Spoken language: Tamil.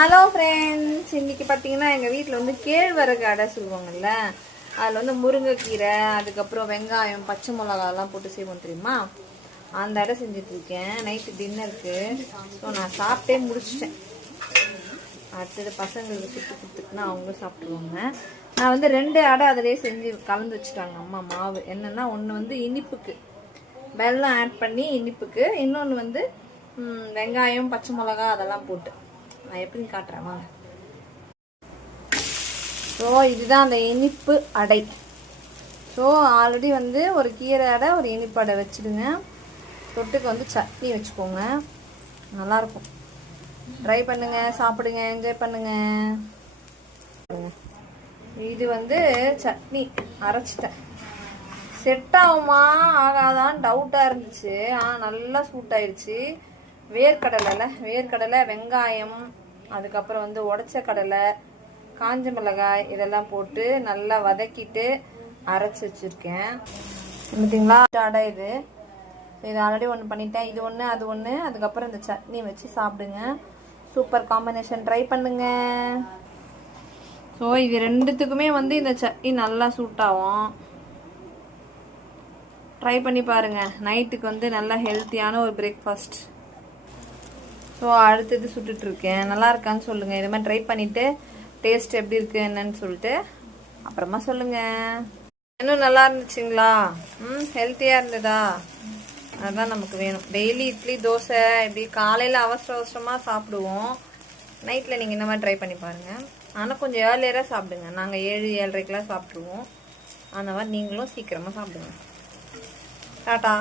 ஹலோ ஃப்ரெண்ட்ஸ், இன்னைக்கு பார்த்தீங்கன்னா எங்கள் வீட்டில் வந்து கேழ்வரகு அடை சொல்லுவாங்கல்ல, அதில் வந்து முருங்கைக்கீரை, அதுக்கப்புறம் வெங்காயம், பச்சை மிளகாலாம் போட்டு செய்வோம் தெரியுமா? அந்த அடை செஞ்சிட்ருக்கேன் நைட்டு டின்னருக்கு. ஸோ நான் சாப்பிட்டே முடிச்சிட்டேன். அடுத்தது பசங்களுக்கு சுட்டு கொடுத்துட்டுனா அவங்களும் சாப்பிட்ருவாங்க. நான் வந்து 2 அடை அதிலே செஞ்சு கலந்து வச்சுட்டாங்க அம்மா மாவு. என்னென்னா, ஒன்று வந்து இனிப்புக்கு வெல்லம் ஆட் பண்ணி இனிப்புக்கு, இன்னொன்று வந்து வெங்காயம், பச்சை மிளகா அதெல்லாம் போட்டு. நான் எப்படின்னு காட்டுறேன் வாங்க. ஸோ இதுதான் அந்த இனிப்பு அடை. ஸோ ஆல்ரெடி வந்து ஒரு கீரை அடை, ஒரு இனிப்பு அடை வச்சுடுங்க. தொட்டுக்கு வந்து சட்னி வச்சுக்கோங்க, நல்லாயிருக்கும். ட்ரை பண்ணுங்க, சாப்பிடுங்க, என்ஜாய் பண்ணுங்க. இது வந்து சட்னி அரைச்சிட்டேன். செட் ஆகுமா ஆகாதான்னு டவுட்டாக இருந்துச்சு. ஆனால் நல்லா சூட் ஆயிடுச்சு. வேர்க்கடலை, வெங்காயம், அதுக்கப்புறம் வந்து உடைச்ச கடலை, காஞ்ச மிளகாய் இதெல்லாம் போட்டு நல்லா வதக்கிட்டு அரைச்சி வச்சுருக்கேன். பார்த்தீங்களா அடை இது ஆல்ரெடி ஒன்று பண்ணிட்டேன். இது ஒன்று, அது ஒன்று. அதுக்கப்புறம் இந்த சட்னி வச்சு சாப்பிடுங்க. சூப்பர் காம்பினேஷன், ட்ரை பண்ணுங்க. ஸோ இது ரெண்டுத்துக்குமே வந்து இந்த சட்னி நல்லா சூட் ஆகும். ட்ரை பண்ணி பாருங்க. நைட்டுக்கு வந்து நல்லா ஹெல்த்தியான ஒரு பிரேக்ஃபாஸ்ட். ஸோ அடுத்தது சுட்டுட்ருக்கேன். நல்லா இருக்கான்னு சொல்லுங்கள். இது மாதிரி ட்ரை பண்ணிவிட்டு டேஸ்ட் எப்படி இருக்குது என்னன்னு சொல்லிட்டு அப்புறமா சொல்லுங்கள். இன்னும் நல்லா இருந்துச்சுங்களா? ஹெல்த்தியாக இருந்ததா? அதுதான் நமக்கு வேணும். டெய்லி இட்லி, தோசை இப்படி காலையில் அவசரமாக சாப்பிடுவோம். நைட்டில் நீங்கள் இந்த மாதிரி ட்ரை பண்ணி பாருங்கள். ஆனால் கொஞ்சம் ஏர்லியராக சாப்பிடுங்க. நாங்கள் 7-7:30க்கெலாம் சாப்பிட்ருவோம். அந்த மாதிரி நீங்களும் சீக்கிரமாக சாப்பிடுங்க. டாட்டா.